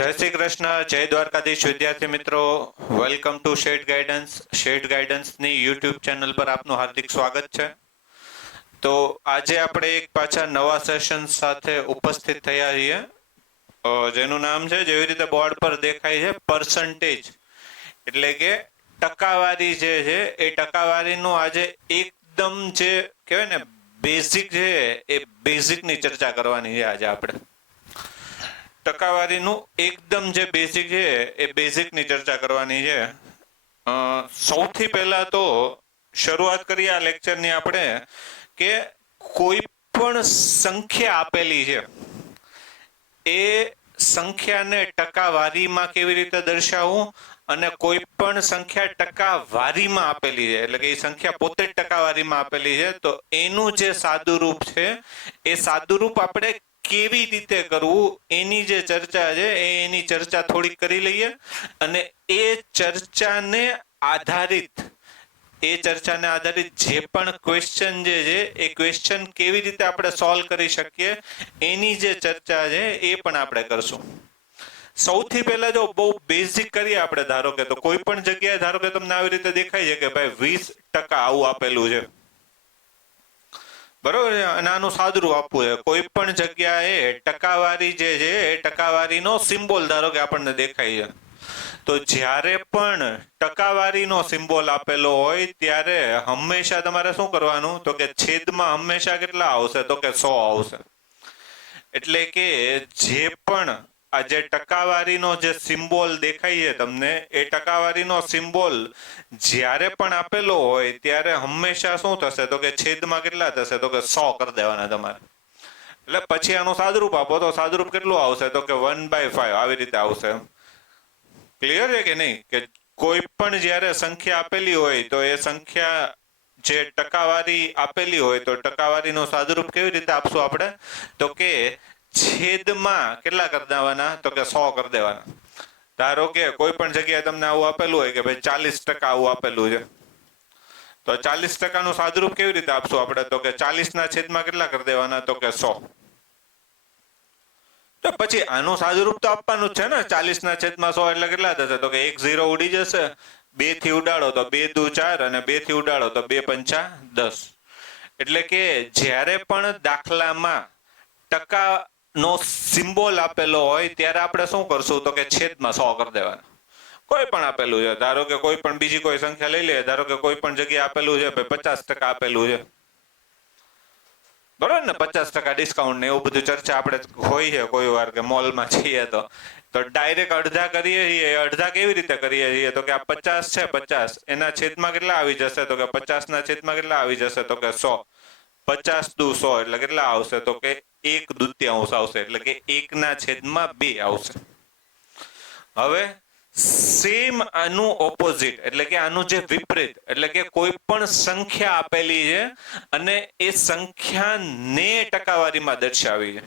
જય શ્રી કૃષ્ણ, જય દ્વારકાધીશ વિદ્યાર્થી મિત્રો. Welcome to shed guidance. Shed ગાઈડન્સની યુટ્યુબ ચેનલ પર આપનું હાર્દિક સ્વાગત છે. તો આજે આપણે એક પાછા નવા સેશન સાથે ઉપસ્થિત થયા છીએ, જેનું નામ છે, જેવી રીતે બોર્ડ પર દેખાય છે, પર્સન્ટેજ. એટલે કે ટકાવારી જે છે એ ટકાવારીનું આજે એકદમ જે કહેવાય ને બેઝિક છે એ બેઝિકની ચર્ચા કરવાની છે આજે આપણે. ટકાવારીનું એકદમ જે બેઝિક છે એ બેઝિકની ચર્ચા કરવાની છે. સૌથી પહેલા તો શરૂઆત કરીએ આ લેક્ચરની આપણે કે કોઈ પણ સંખ્યા આપેલી છે એ સંખ્યાને ટકાવારીમાં કેવી રીતે દર્શાવવું, અને કોઈ પણ સંખ્યા ટકાવારીમાં આપેલી છે એટલે કે એ સંખ્યા પોતે જ ટકાવારીમાં આપેલી છે તો એનું જે સાદુરૂપ છે એ સાદુરૂપ આપણે કેવી રીતે કરવું એની જે ચર્ચા છે એની ચર્ચા થોડી કરી લઈએ. અને એ ચર્ચાને આધારિત જે પણ ક્વેશ્ચન જે છે એ ક્વેશ્ચન કેવી રીતે આપણે સોલ્વ કરી શકીએ એની જે ચર્ચા છે એ પણ આપણે કરશું. સૌથી પહેલા જો બહુ બેઝિક કરીએ આપણે, ધારો કે તો કોઈ પણ જગ્યાએ ધારો કે તમને આવી રીતે દેખાય છે કે ભાઈ 20% આવું આપેલું છે, બરોબર છે, અને આનું સાદુરૂપ આપવું છે. કોઈ પણ જગ્યાએ ટકાવારી જે છે એ ટકાવારીનો સિમ્બોલ ધારો કે આપણને દેખાય છે, તો જ્યારે પણ ટકાવારીનો સિમ્બોલ આપેલો હોય ત્યારે હંમેશા તમારે શું કરવાનું, તો કે છેદમાં હંમેશા કેટલા આવશે, તો કે 100 આવશે. એટલે કે જે પણ આ જે ટકાવારીનો જે સિમ્બોલ દેખાય છે તમને, એ ટકાવારીનો સિમ્બોલ જ્યારે પણ આપેલો હોય ત્યારે હંમેશા શું થશે, તો કે છેદમાં કેટલા થશે, તો કે 100 કરી દેવાના તમારે. એટલે પછી આનું સાદુરૂપ આપો તો સાદુરૂપ કેટલું આવશે, તો કે 1/5 આવી રીતે આવશે. ક્લિયર છે કે નહીં? કે કોઈ પણ જ્યારે સંખ્યા આપેલી હોય તો એ સંખ્યા જે ટકાવારી આપેલી હોય તો ટકાવારીનું સાદુરૂપ કેવી રીતે આપશું આપણે, તો કે છેદમાં કેટલા કરી દેવાના, તો કે 100 કરી દેવાના. ધારો કે કોઈ પણ જગ્યાએ તમને આવું આપેલું હોય કે ભાઈ 40% આવું આપેલું છે, તો 40% નું સાદુરૂપ કેવી રીતે આપશું આપણે, તો કે 40 ના છેદમાં કેટલા કરી દેવાના, તો કે 100. તો પછી આનું સાદુરૂપ તો આપવાનું જ છે ને. 40 ના છેદમાં 100 એટલે કેટલા થશે, તો કે 1 0 ઉડી જશે, 2 થી ઉડાડો તો 2 દુ 4 અને 2 થી ઉડાડો તો 2 પંચા 10. એટલે કે જ્યારે પણ દાખલામાં ટકાનો સિમ્બોલ આપેલો હોય ત્યારે આપણે શું કરશું, તો કે છેદમાં 100 કરી દેવાના. કોઈ પણ આપેલું છે, ધારો કે કોઈ પણ બીજી કોઈ સંખ્યા લઈ લે, ધારો કે કોઈ પણ જગ્યાએ આપેલું છે 50% આપેલું છે, બરોબર ને, 50% ડિસ્કાઉન્ટ ને એવું બધું ચર્ચા આપણે હોય છે કોઈ વાર કે મોલમાં છીએ તો ડાયરેક્ટ અડધા કરીએ છીએ. અડધા કેવી રીતે કરીએ છીએ, તો કે આ 50 છે, 50 એના છેદમાં કેટલા આવી જશે, તો કે 50 ના છેદમાં કેટલા આવી જશે, તો કે 100. 50 દુ 100 એટલે કેટલા આવશે, તો કે 1/2 આવશે, એટલે કે 1/2 આવશે. હવે સેમ આનું ઓપોઝિટ એટલે કે આનું જે વિપરીત, એટલે કે કોઈ પણ સંખ્યા આપેલી છે અને એ સંખ્યાને ટકાવારીમાં દર્શાવી છે.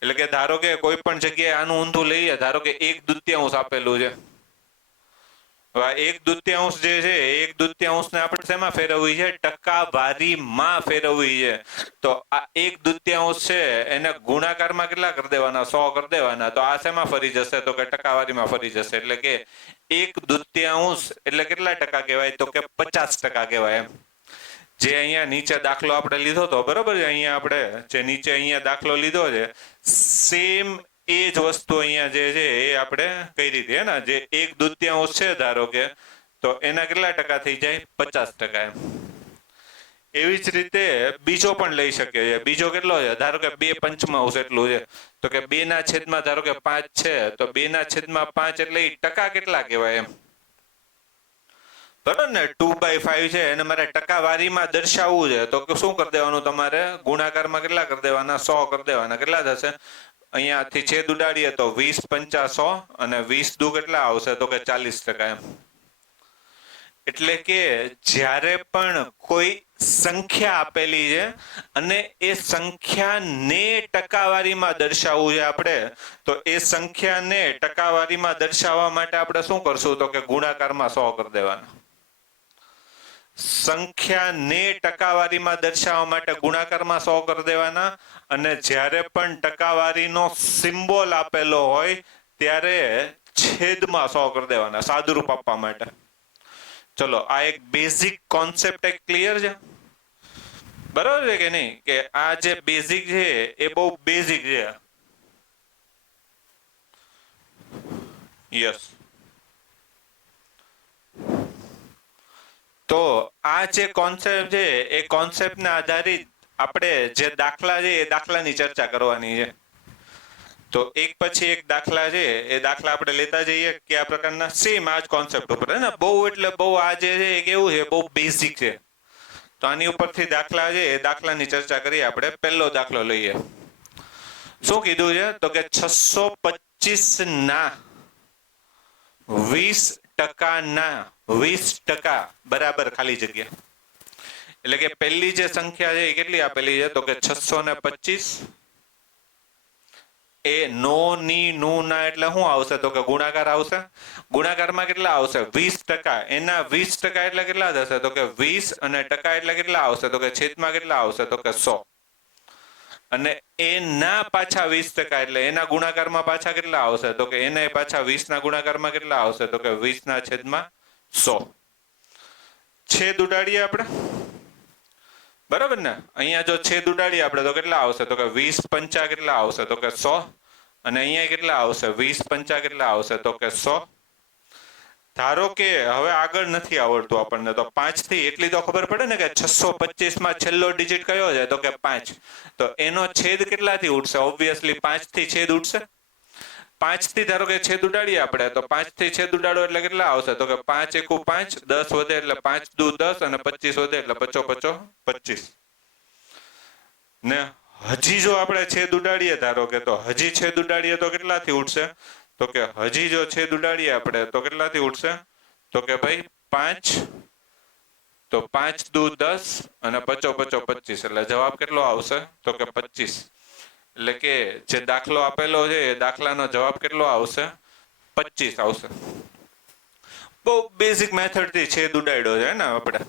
એટલે કે ધારો કે કોઈ પણ જગ્યાએ આનું ઊંધું લઈએ, ધારો કે 1/2 આપેલું છે. હવે 1/2 જે છે, 1/2 ને આપણે શેમાં ફેરવવી છે, ટકાવારીમાં ફેરવવી છે. તો આ 1/2 છે એને ગુણાકારમાં કેટલા કરી દેવાના, 100 કરી દેવાના. તો આ શેમાં ફરી જશે, તો કે ટકાવારીમાં ફરી જશે. એટલે કે 1/2 એટલે કેટલા ટકા કહેવાય, તો કે 50% કહેવાય. એમ જે અહીંયા નીચે દાખલો આપણે લીધો હતો, બરોબર છે, અહીંયા આપણે જે નીચે અહીંયા દાખલો લીધો છે, સેમ એ જ વસ્તુ અહીંયા જે છે એ આપણે કરી હતી ને. જે 1/2 છે ધારો કે, તો એના કેટલા ટકા થઈ જાય, 50%. એમ એવી જ રીતે બીજો પણ લઈ શકીએ છીએ. બીજો કેટલો છે, ધારો કે 2/5 એટલું છે, તો કે 2 ના છેદમાં ધારો કે 5 છે, તો 2 ના છેદમાં 5 એટલે ટકા કેટલા કહેવાય. એમ બરોબર ને, 2/5 છે એને મારે ટકાવારીમાં દર્શાવવું છે, તો શું કરી દેવાનું, તમારે ગુણાકારમાં કેટલા કરી દેવાના, 100 કરી દેવાના. કેટલા થશે, અહીંયાથી છેદ ઉડાડીએ તો 20 પંચા 100 અને 20 દુ કેટલા આવશે, તો કે 40%. એમ એટલે કે જ્યારે પણ કોઈ સંખ્યા આપેલી છે અને એ સંખ્યાને ટકાવારીમાં દર્શાવવું છે આપણે, તો એ સંખ્યાને ટકાવારીમાં દર્શાવવા માટે આપણે શું કરશું, તો કે ગુણાકારમાં 100 કરી દેવાના. સંખ્યાને ટકાવારીમાં દર્શાવવા માટે ગુણાકારમાં 100 કરી દેવાના. અને જ્યારે પણ ટકાવારીનો સિમ્બોલ આપેલો હોય ત્યારે છેદમાં 100 કરી દેવાના સાદુરૂપ આપવા માટે. ચલો આ એક બેઝિક કોન્સેપ્ટ એક ક્લિયર છે, બરાબર છે કે નહીં? કે આ જે બેઝિક છે એ બહુ બેઝિક છે. યસ. તો આ જે કોન્સેપ્ટ છે એ કોન્સેપ્ટના આધારિત આપણે જે દાખલા છે એ દાખલાની ચર્ચા કરવાની છે. તો એક પછી એક દાખલા છે એ દાખલા આપણે લેતા જઈએ કયા પ્રકારના, સેમ આ જ કોન્સેપ્ટ ઉપર ને. બહુ એટલે બહુ આ જે છે એ કેવું છે, બહુ બેઝિક છે. તો આની ઉપરથી દાખલા છે એ દાખલાની ચર્ચા કરીએ. આપણે પહેલો દાખલો લઈએ. શું કીધું છે? તો કે 625 ના 20% ના 20% બરાબર ખાલી જગ્યા. એટલે કે પહેલી જે સંખ્યા છે એ કેટલી આપેલી છે? તો કે 625. એ નો ની નું ના એટલે શું આવશે? તો કે ગુણાકાર આવશે. ગુણાકારમાં કેટલા આવશે? 20%. એના 20% એટલે કેટલા થશે? તો કે 20 અને ટકા એટલે કેટલા આવશે? તો કે છેદમાં કેટલા આવશે? તો કે 100. અને એના પાછા 20% એટલે એના ગુણાકારમાં પાછા કેટલા આવશે? તો કે એને પાછા 20 ના ગુણાકારમાં કેટલા આવશે? તો કે 20 ના છેદમાં 100. છેદ ઉડાડીએ આપણે, બરાબર ને? અહીંયા જો છેદ ઉડાડીએ આપણે તો કેટલા આવશે? તો કે 20 પંચા કેટલા આવશે? તો કે 100. અને અહીંયા કેટલા આવશે? 20 પંચા કેટલા આવશે? તો કે 100. ધારો કે હવે આગળ નથી આવડતું આપણને, તો 5 થી એટલી તો ખબર પડે ને કે 625 માં છેલ્લો ડિજિટ કયો છે? તો કે 5. તો એનો છેદ કેટલાથી ઉડશે? ઓબ્વિયસલી 5 થી છેદ ઉડશે. 5 થી ધારો કે છેદ ઉડાડીએ આપણે, તો 5 થી છેદ ઉડાડો એટલે કેટલા આવશે? તો કે 5 એકુ 5, 10 વધે એટલે 5 દુ 10 અને 25 વધે એટલે 5 5 25. ને હજી જો આપણે છેદ ઉડાડીએ ધારો કે, તો હજી છેદ ઉડાડીએ તો કેટલાથી ઉડશે? તો કે હજી જો છેદ ઉડાડીએ આપણે તો કેટલાથી ઉડશે? તો કે ભાઈ 5, તો 5 દુ 10 અને 5 5 25 એટલે જવાબ કેટલો આવશે? તો કે 25. એટલે કે જે દાખલો આપેલો છે એ દાખલાનો જવાબ કેટલો આવશે? 25 આવશે. બહુ બેઝિક મેથડ થી છેદ ઉડાડ્યો છે ને આપણે.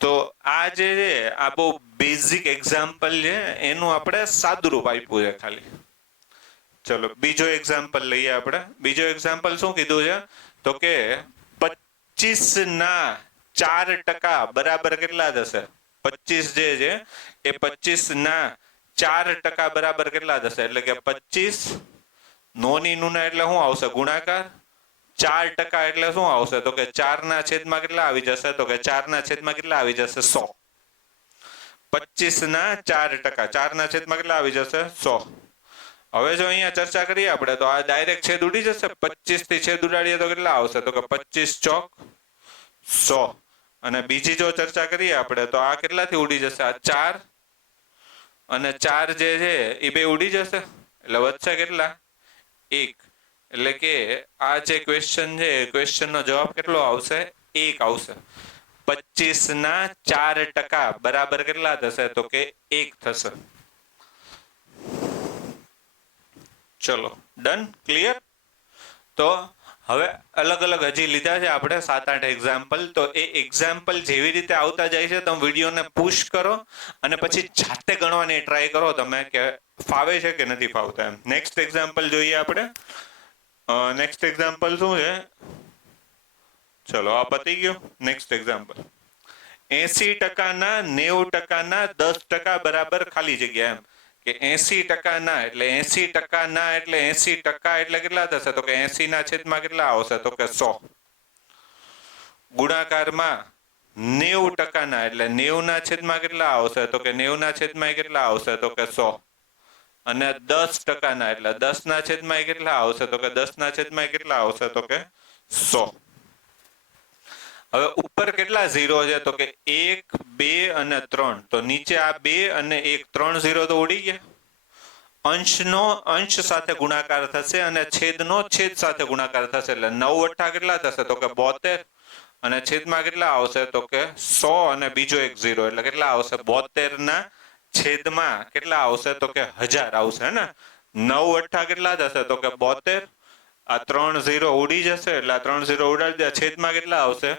તો આ જે છે આ બહુ બેઝિક એક્ઝામ્પલ છે, એનું આપણે સાદુરૂપ આપ્યું છે ખાલી. ચલો બીજો એક્ઝામ્પલ લઈએ આપણે. બીજો એક્ઝામ્પલ શું કીધું છે? તો કે 25 ના 4% બરાબર કેટલા થશે? 25 જે છે એ 25 ના 4% બરાબર કેટલા થશે? એટલે કે 25 નો ની નું ના એટલે શું આવશે? ગુણાકાર. 4% એટલે શું આવશે? તો કે 4 ના છેદમાં કેટલા આવી જશે? તો કે 4 ના છેદમાં કેટલા આવી જશે? 100. 25 ના 4%, 4 ના છેદમાં કેટલા આવી જશે? 100. હવે જો અહીંયા ચર્ચા કરીએ આપણે તો આ ડાયરેક્ટ છેદ ઉડી જશે. 25 થી છેદ ઉડાડીએ તો કેટલા આવશે? તો કે 25 ચોક 100. અને બીજી જો ચર્ચા કરીએ આપણે તો આ કેટલાથી ઉડી જશે? આ 4 અને 4 જે છે એ બે ઉડી જશે. એટલે વધશે કેટલા? 1. એટલે કે આ જે ક્વેશ્ચન છે ક્વેશ્ચન નો જવાબ કેટલો આવશે? 1 આવશે. 25 ના 4% બરાબર કેટલા થશે? તો કે 1 થશે. ચલો ડન, ક્લિયર? તો હવે અલગ અલગ હજી લીધા છે આપણે 7-8 એક્ઝામ્પલ. તો એ એક્ઝામ્પલ જેવી રીતે આવતા જાય છે તમે વિડીયોને પુશ કરો અને પછી જાતે ગણવાની ટ્રાય કરો તમે કે ફાવે છે કે નથી ફાવતા એમ. નેક્સ્ટ એક્ઝામ્પલ જોઈએ આપણે. નેક્સ્ટ એક્ઝામ્પલ શું છે? ચલો આ પતી ગયું. નેક્સ્ટ એક્ઝામ્પલ 80% ના 90% ના 10% બરાબર ખાલી જગ્યા એમ. કે 80% ના એટલે 80% ના એટલે 80% એટલે કેટલા થશે? તો કે 80 ના છેદમાં કેટલા આવશે? તો કે 100. ગુણાકારમાં 90% ના એટલે 90 ના છેદમાં કેટલા આવશે? તો કે 90 ના છેદમાં કેટલા આવશે? તો કે 100. અને 10% ના એટલે 10 ના છેદમાં કેટલા આવશે? તો કે 10 ના છેદમાં કેટલા આવશે? તો કે 100. હવે ઉપર કેટલા 0 છે? તો કે 1, 2 અને 3. તો નીચે આ 2 અને 1, 3 0 તો ઉડી ગયા. અંશનો અંશ સાથે ગુણાકાર થશે અને છેદનો છેદ સાથે ગુણાકાર થશે. એટલે 9 × કેટલા થશે? તો કે 72. અને છેદમાં કેટલા આવશે? તો કે 100 અને બીજો એક 0 એટલે કેટલા આવશે? 72 ના છેદમાં કેટલા આવશે? તો કે 1000 આવશે ને. 9 × કેટલા થશે? તો કે 72. આ 3 0 ઉડી જશે એટલે આ 3 0 ઉડાડી દે. છેદમાં કેટલા આવશે?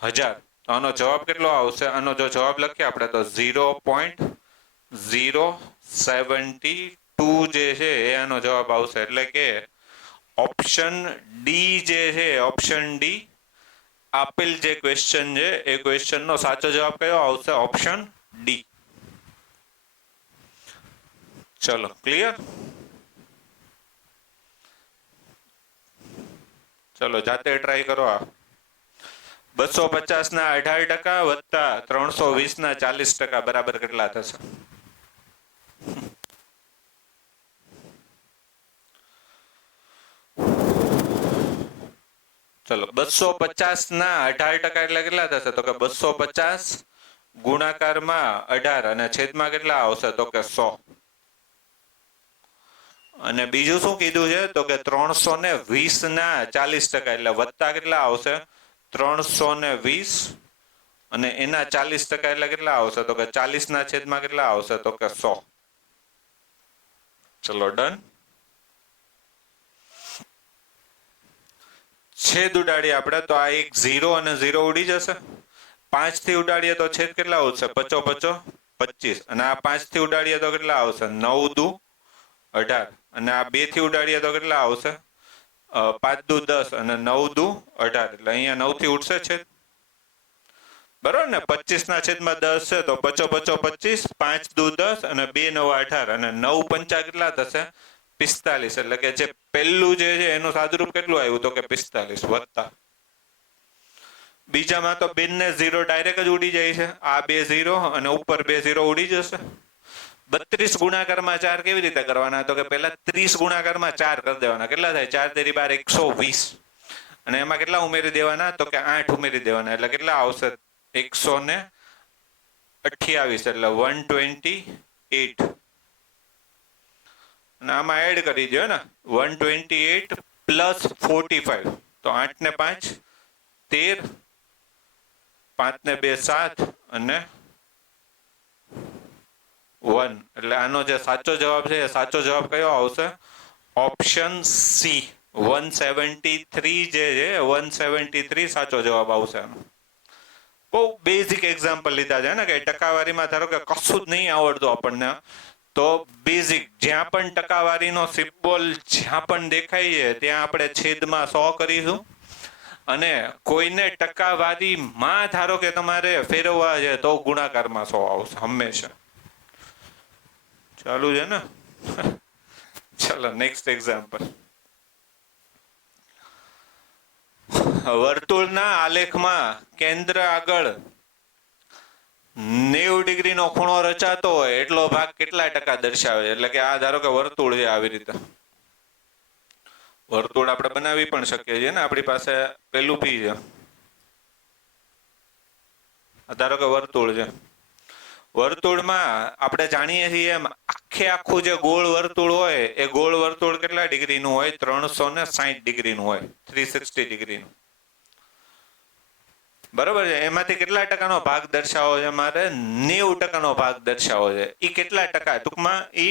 1000. તો આનો જવાબ કેટલો આવશે? આનો જો જવાબ લખીએ આપણે તો 0.072 જે છે એ આનો જવાબ આવશે. એટલે કે ઓપ્શન ડી જે છે, ઓપ્શન ડી આપેલ જે ક્વેશ્ચન છે એ ક્વેશ્ચનનો સાચો જવાબ કયો આવશે? Option D. ચલો ક્લિયર? ચલો જાતે ટ્રાય કરો. આ 250 ના 18% વત્તા 320 ના 40% બરાબર કેટલા થશે? ચલો 250 ના 18% એટલે કેટલા થશે? તો કે 250 ગુણાકારમાં 18 અને છેદમાં કેટલા આવશે? તો કે 100. અને બીજું શું કીધું છે? તો કે 320 ના 40% એટલે વત્તા કેટલા આવશે? 320 અને એના 40% એટલે કેટલા આવશે? તો કે 40 ના છેદમાં કેટલા આવશે? તો કે 100. ચલો ડન. છેદ ઉડાડીએ આપણે તો આ એક 0 અને 0 ઉડી જશે. 5 થી ઉડાડીએ તો છેદ કેટલા આવશે? 5 25. અને આ 5 થી ઉડાડીએ તો કેટલા આવશે? 9 દુ 18. અને આ 2 થી ઉડાડીએ તો કેટલા આવશે? 5 દુ 10 અને 9 દુ 18. એટલે અહીંયા 9 થી ઉડશે છેદ. બરોબર ને? 25 ના છેદમાં 10 છે તો 5 25, 5 દુ 10 અને 2 9 18 અને 9 પંચા કેટલા થશે? 45. એટલે કે જે પહેલું જે છે એનું સાદુરૂપ કેટલું આવ્યું? તો કે 45 વત્તા. બીજામાં તો બેનને 0 ડાયરેક્ટ જ ઉડી જાય છે. આ 2 0 અને ઉપર 2 0 ઉડી જશે. 32 ગુણાકારમાં 4 કેવી રીતે કરવાના? તો કે પહેલા 30 ગુણાકારમાં 4 કરી દેવાના. કેટલા થાય? 4 તેરી 12 120. અને એમાં કેટલા ઉમેરી દેવાના? તો કે 8 ઉમેરી દેવાના. એટલે કેટલા આવશે? 128. એટલે 128. અને આમાં એડ કરી દો ને 128 પ્લસ 45. તો 8 ને 5 13, 5 ને 2 7 અને 1. એટલે આનો જે સાચો જવાબ છે એ સાચો જવાબ કયો આવશે? ઓપ્શન સી 173 જે છે 173 સાચો જવાબ આવશે. બહુ બેઝિક એક્ઝામ્પલ લીધા છે ને કે ટકાવારીમાં ધારો કે કશું જ નહીં આવડતું આપણને તો બેઝિક જ્યાં પણ ટકાવારીનો સિમ્બોલ જ્યાં પણ દેખાય છે ત્યાં આપણે છેદમાં 100 કરીશું. અને કોઈને ટકાવારીમાં ધારો કે તમારે ફેરવવા છે તો ગુણાકારમાં 100 આવશે હંમેશા. ચાલુ છે ને? ચલો નેક્સ્ટ એક્ઝામ્પલ. વર્તુળના આલેખમાં કેન્દ્ર આગળ 90 ડિગ્રીનો ખૂણો રચાતો હોય એટલો ભાગ કેટલા ટકા દર્શાવે છે? એટલે કે આ ધારો કે વર્તુળ છે આવી રીતે. વર્તુળ આપણે બનાવી પણ શકીએ છીએ ને, આપણી પાસે પેલું બી છે. ધારો કે વર્તુળ છે. વર્તુળમાં આપણે જાણીએ છીએ એમ આખું જે ગોળ વર્તુળ હોય એ ગોળ વર્તુળ કેટલા ડિગ્રીનું હોય? 360 ડિગ્રીનું હોય, 360 ડિગ્રીનું. બરોબર છે. એમાંથી કેટલા ટકાનો ભાગ દર્શાવો છે? મારે 90% ભાગ દર્શાવો છે. એ કેટલા ટકા? ટૂંકમાં એ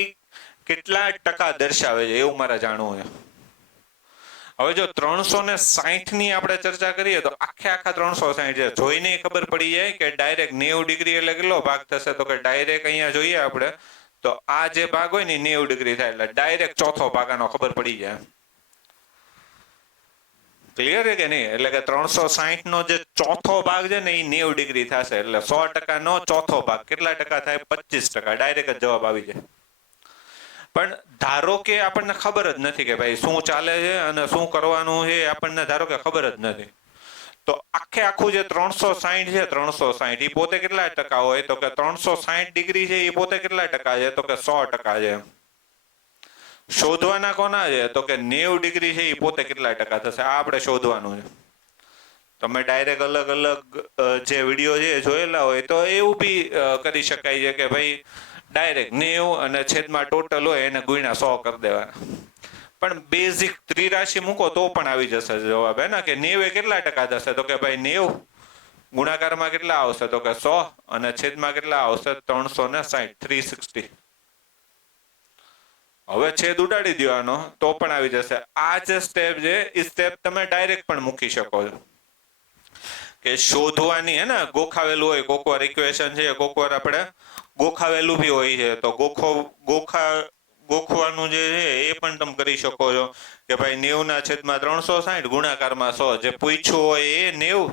કેટલા ટકા દર્શાવે છે એવું મારે જાણવું છે. હવે જો 360 ની આપણે ચર્ચા કરીએ તો આખા 360 છે. જોઈને ખબર પડી જાય કે ડાયરેક્ટ 90 ડિગ્રી એટલે કેટલો ભાગ થશે? તો કે ડાયરેક્ટ અહીંયા જોઈએ આપણે તો આ જે ભાગ હોય ને 90 ડિગ્રી થાય એટલે ડાયરેક્ટ ચોથો ભાગ આનો ખબર પડી જાય. ક્લિયર છે કે નહીં? એટલે કે 360 નો જે ચોથો ભાગ છે ને એ 90 ડિગ્રી થશે. એટલે 100% નો ચોથો ભાગ કેટલા ટકા થાય? 25%. ડાયરેક્ટ જ જવાબ આવી જાય. પણ ધારો કે આપણને ખબર જ નથી કે ભાઈ શું ચાલે છે અને શું કરવાનું છે આપણને ધારો કે ખબર જ નથી. તો આખું જે 360 છે 360 એ પોતે કેટલા ટકા હોય? તો કે 360 ડિગ્રી છે એ પોતે કેટલા ટકા છે? તો કે 100% છે. શોધવાના કોના છે? તો કે 90 ડિગ્રી છે એ પોતે કેટલા ટકા થશે આ આપણે શોધવાનું છે. તમે ડાયરેક્ટ અલગ અલગ જે વિડીયો છે જોયેલા હોય તો એવું બી કરી શકાય છે કે ભાઈ ડાયરેક્ટ 90 અને છેદમાં ટોટલ હોય એને ગુણ્યા 100 કરી દેવાના. પણ બેઝિક ત્રિરાશિ મૂકો તો પણ આવી જશે જવાબ હે ને કે 90 કેટલા ટકા થશે? તો કે ભાઈ 90 ગુણાકારમાં કેટલા આવશે? તો કે 100 અને છેદમાં કેટલા આવશે? 360, 360. હવે છેદ ઉડાડી દો આનો તો પણ આવી જશે. આ જે સ્ટેપ છે એ સ્ટેપ તમે ડાયરેક્ટ પણ મૂકી શકો છો કે શોધવાની હે ને ગોખાવેલું હોય. કોક વાર ઇક્વેશન છે કોક વાર આપણે ગોખાવેલું બી હોય છે તો ગોખવાનું જે છે એ પણ તમે કરી શકો છો કે ભાઈ 90/360 ગુણાકારમાં 100. જે પૂછ્યું હોય એ 90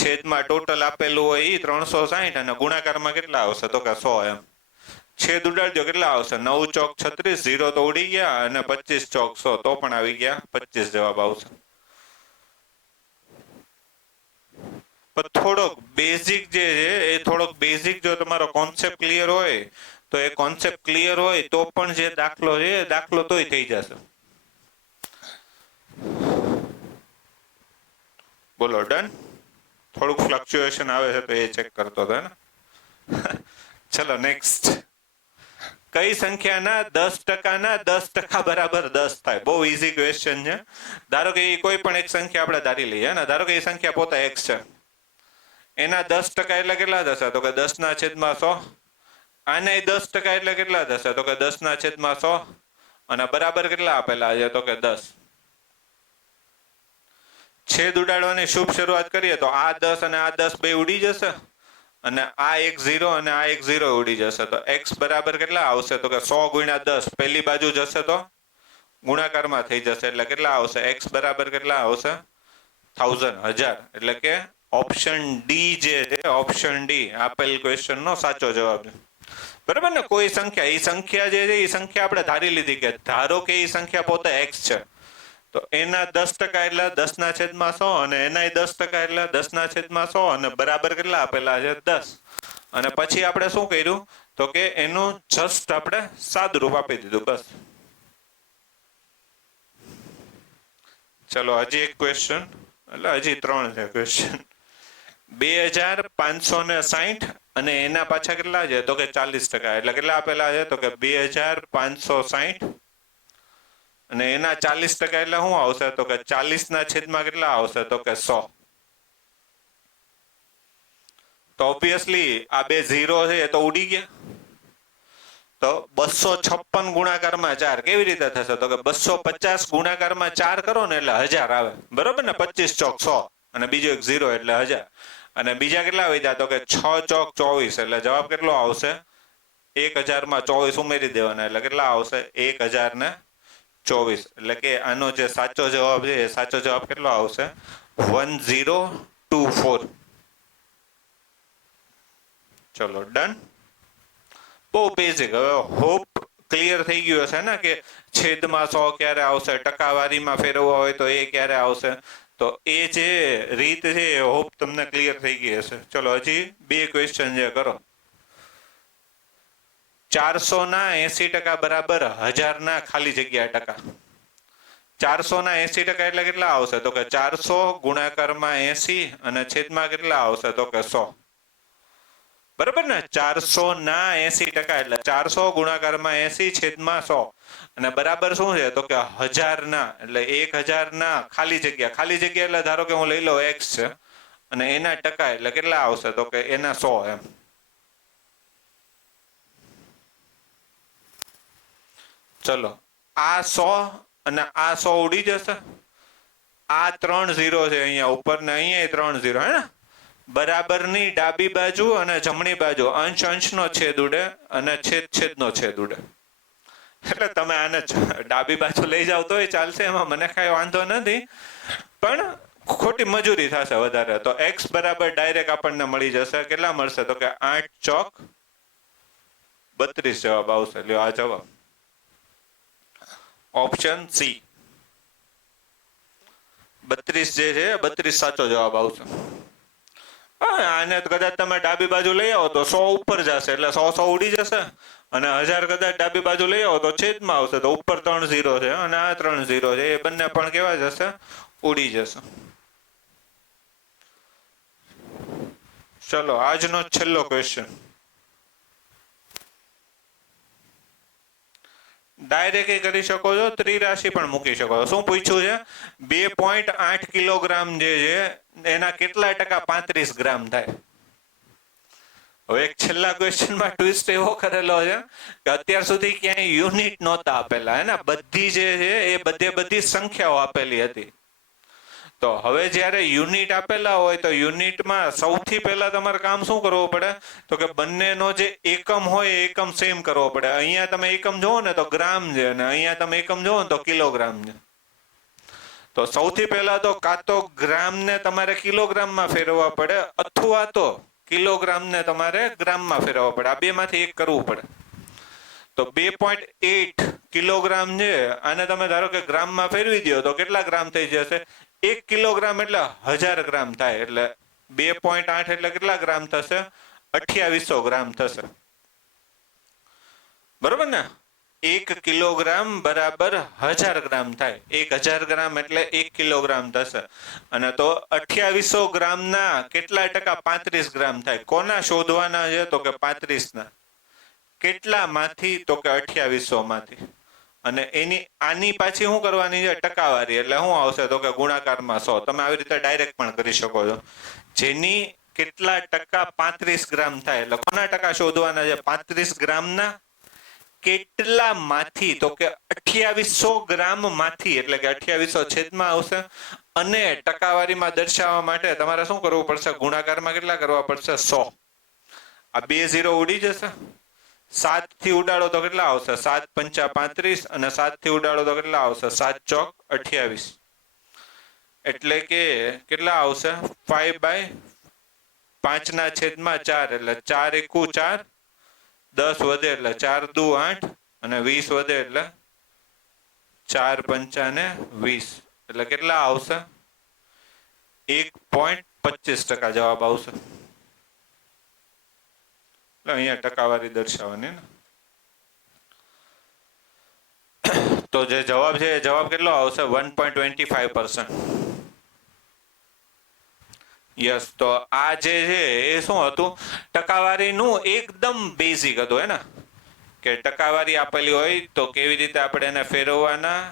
છેદમાં ટોટલ આપેલું હોય એ 360 અને ગુણાકારમાં કેટલા આવશે તો કે 100 એમ. છેદ ઉડાડજો કેટલા આવશે 9 ચોક 36, 0 તો ઉડી ગયા અને 25 ચોક 100 તો પણ આવી ગયા 25 જવાબ આવશે. પણ થોડોક બેઝિક જે છે એ થોડોક બેઝિક જો તમારો કોન્સેપ્ટ ક્લિયર હોય તો એ કોન્સેપ્ટ ક્લિયર હોય તો પણ જે દાખલો છે એ દાખલો તોય થઈ જશે. બોલો ડન. થોડુંક ફ્લક્ચ્યુએશન આવે છે તો એ ચેક કરતો હતો ને. ચલો નેક્સ્ટ. કઈ સંખ્યાના 10%ના 10% બરાબર 10 થાય? બહુ ઈઝી ક્વેશ્ચન છે. ધારો કે કોઈ પણ એક સંખ્યા આપણે ધારી લઈએ ને. ધારો કે એ સંખ્યા પોતે x છે. એના 10% એટલે કેટલા થશે તો કે 10/100. આને 10% એટલે કેટલા થશે તો કે 10/100 અને બરાબર કેટલા આપેલા છે તો કે 10. છેદ ઉડાડવાની શુભ શરૂઆત કરીએ તો આ 10 અને આ 10 બે ઉડી જશે અને આ એક 0 અને આ એક 0 ઉડી જશે. તો x બરાબર કેટલા આવશે તો કે 100 × 10. પહેલી બાજુ જશે તો ગુણાકારમાં થઈ જશે એટલે કેટલા આવશે x બરાબર કેટલા આવશે 1000. એટલે કે ઓપ્શન ડી જે છે ઓપ્શન ડી આપેલ ક્વેશ્ચન નો સાચો જવાબ છે. બરાબર ને. કોઈ સંખ્યા એ સંખ્યા જે છે એ સંખ્યા આપણે ધારી લીધી કે ધારો કે એ સંખ્યા પોતે x છે તો એના 10% એટલે 10/100 અને એના 10% એટલે 10/100 અને બરાબર કેટલા આપેલા છે 10. અને પછી આપણે શું કર્યું તો કે એનું જસ્ટ આપણે સાદુરૂપ આપી દીધું બસ. ચલો હજી એક ક્વેશ્ચન એટલે હજી 3 છે ક્વેશ્ચન. 2560 અને એના પાછા કેટલા છે તો કે 40% એટલે કેટલા આપેલા છે તો કે 2560 અને એના 40% એટલે શું આવશે તો કે 40/છેદમાં કેટલા આવશે તો કે 100. તો ઓબ્વિયસલી આ બે 0 છે એ તો ઉડી ગયા. તો 256 ગુણાકારમાં 4 કેવી રીતે થશે તો કે 250 ગુણાકારમાં 4 કરો ને એટલે 1000 આવે. બરોબર ને. 25 ચોક 100 અને બીજો એક 0 એટલે 1000 અને બીજા કેટલા વધ્યા તો કે 6 ચોક 24 એટલે જવાબ કેટલો આવશે 1000 માં 24 ઉમેરી દેવાના એટલે કેટલા આવશે 1024. એટલે કે આનો જે સાચો જવાબ છે એ સાચો જવાબ કેટલો આવશે 1024. ચલો ડન. બહુ બેઝિક. હવે હોપ ક્લિયર થઈ ગયું હશે ને કે છેદમાં 100 ક્યારે આવશે, ટકાવારીમાં ફેરવવા હોય તો એ ક્યારે આવશે. તો એ જે રીત છે એ હોપ તમને ક્લિયર થઈ ગઈ હશે. ચલો હજી 2 ક્વેશ્ચન જે કરો. 480% બરાબર 1000 ખાલી જગ્યા ટકા. 480% એટલે કેટલા આવશે તો કે 400 ગુણાકારમાં 80 અને છેદમાં કેટલા આવશે તો કે 100. બરાબર ને. 480% એટલે 400 ગુણાકારમાં 80 છેદમાં 100 અને બરાબર શું છે તો કે 1000 એટલે 1000 ખાલી જગ્યા એટલે ધારો કે હું લઈ લઉં x છે અને એના ટકા એટલે કેટલા આવશે તો કે એના 100 એમ. ચલો આ 100 અને આ 100 ઉડી જશે. આ 3 0 છે અહીંયા ઉપર ને અહીંયા 3 0 હે ને. બરાબરની ડાબી બાજુ અને જમણી બાજુ અંશ અંશનો છેદ ઉડે અને છેદ છેદનો છેદ ઉડે. એટલે તમે આને ડાબી બાજુ લઈ જાવ તોય ચાલશે, એમાં મને કઈ વાંધો નથી, પણ ખોટી મજૂરી થશે વધારે. તો x બરાબર ડાયરેક્ટ આપણને મળી જશે. કેટલા મળશે તો કે 8 ચોક 32 જવાબ આવશે. લ્યો આ જવાબ ઓપ્શન સી 32 જે છે 32 સાચો જવાબ આવશે. આને કદાચ તમે ડાબી બાજુ લઈ આવો તો 100 ઉપર જશે એટલે 100 ઉડી જશે અને 1000 કદાચ ડાબી બાજુ લઈ આવો તો છેદમાં આવશે તો ઉપર 3 0 છે અને આ 3 0 છે એ બંને પણ કેવા જશે ઉડી જશે. ચલો આજનો છેલ્લો ક્વેશ્ચન. ડાયરેક્ટ કરી શકો છો, ત્રિરાશિ પણ મૂકી શકો છો. શું પૂછ્યું છે 2.8 કિલોગ્રામ જે છે એના કેટલા ટકા 35 ગ્રામ થાય. હવે એક છેલ્લા ક્વેશ્ચનમાં ટ્વિસ્ટ એવો કરેલો છે કે અત્યાર સુધી ક્યાંય યુનિટ નહોતા આપેલા હે ને. બધી જે છે એ બધી સંખ્યાઓ આપેલી હતી. તો હવે જ્યારે યુનિટ આપેલા હોય તો યુનિટમાં સૌથી પહેલા તમારે કામ શું કરવું પડે તો કે બંનેનો જે એકમ હોય એ એકમ સેમ કરવો પડે. અહીંયા તમે એકમ જોવો ને તો ગ્રામ છે અને અહીંયા તમે એકમ જોવો ને તો કિલોગ્રામ છે. તો સૌથી પહેલા તો કાં તો ગ્રામને તમારે કિલોગ્રામમાં ફેરવવા પડે અથવા તો કિલોગ્રામને તમારે ગ્રામમાં ફેરવવા પડે. આ બેમાંથી એક કરવું પડે. તો 2.8 કિલોગ્રામ છે આને તમે ધારો કે ગ્રામમાં ફેરવી દો તો કેટલા ગ્રામ થઈ જશે? 1 કિલોગ્રામ એટલે 1000 ગ્રામ થાય. એટલે 2.8 એટલે કેટલા ગ્રામ થશે? 2800 ગ્રામ થશે. બરોબર ને? 1 કિલોગ્રામ બરાબર 1000 ગ્રામ થાય. 1000 ગ્રામ એટલે 1 કિલોગ્રામ થશે. અને તો 2800 ગ્રામના કેટલા ટકા? 35 ગ્રામ થાય. કોના શોધવાના છે તો કે 35 ના. કેટલા માંથી તો કે 2800 માંથી. અને એની આની પાછી શું કરવાની છે? ટકાવારી. એટલે શું આવશે તો કે ગુણાકારમાં 100. તમે આવી રીતે ડાયરેક્ટ પણ કરી શકો છો. જેની કેટલા ટકા? 35 ગ્રામ થાય. એટલે કોના ટકા શોધવાના છે? 35 ગ્રામના કેટલા માંથી તો કે 2800 ગ્રામ માંથી. એટલે કે 2800 છેદમાં આવશે. અને ટકાવારીમાં દર્શાવવા માટે તમારે શું કરવું પડશે? ગુણાકારમાં કેટલા કરવા પડશે? 100. આ 2 0 ઉડી જશે. 7 થી ઉડાડો તો કેટલા આવશે? 7 પંચા 35 અને 7 થી ઉડાડો તો કેટલા આવશે? 7 ચોક 28. એટલે કે કેટલા આવશે? 5/5 ના છેદમાં 4. એટલે 4 એકુ 4, 10 વધે એટલે 4 દુ 8 અને 20 વધે એટલે 4 પંચા ને 20. એટલે કેટલા આવશે? 1.25% જવાબ આવશે. અહીંયા ટકાવારી દર્શાવવાની ને. તો જે જવાબ છે એ જવાબ કેટલો આવશે? 1.25%. યસ. તો આ જે છે એ શું હતું? ટકાવારીનું એકદમ બેઝિક હતું હે ને, કે ટકાવારી આપેલી હોય તો કેવી રીતે આપણે એને ફેરવવાના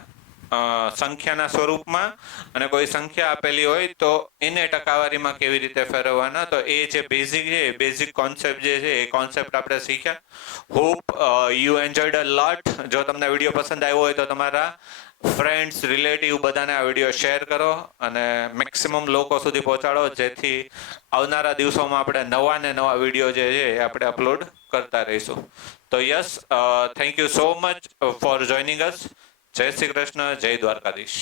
સંખ્યાના સ્વરૂપમાં, અને કોઈ સંખ્યા આપેલી હોય તો એને ટકાવારીમાં કેવી રીતે ફેરવવાના. તો એ જે બેઝિક છે, બેઝિક કોન્સેપ્ટ જે છે એ કોન્સેપ્ટ આપણે શીખ્યા. હોપ યુ એન્જોયડ અ લોટ. જો તમને વિડીયો પસંદ આવ્યો હોય તો તમારા ફ્રેન્ડ્સ, રિલેટિવ બધાને આ વિડીયો શેર કરો અને મેક્સિમમ લોકો સુધી પહોંચાડો, જેથી આવનારા દિવસોમાં આપણે નવા ને નવા વિડીયો જે છે એ આપણે અપલોડ કરતા રહીશું. તો yes, thank you so much for joining અસ. જય શ્રી કૃષ્ણ, જય દ્વારકાધીશ.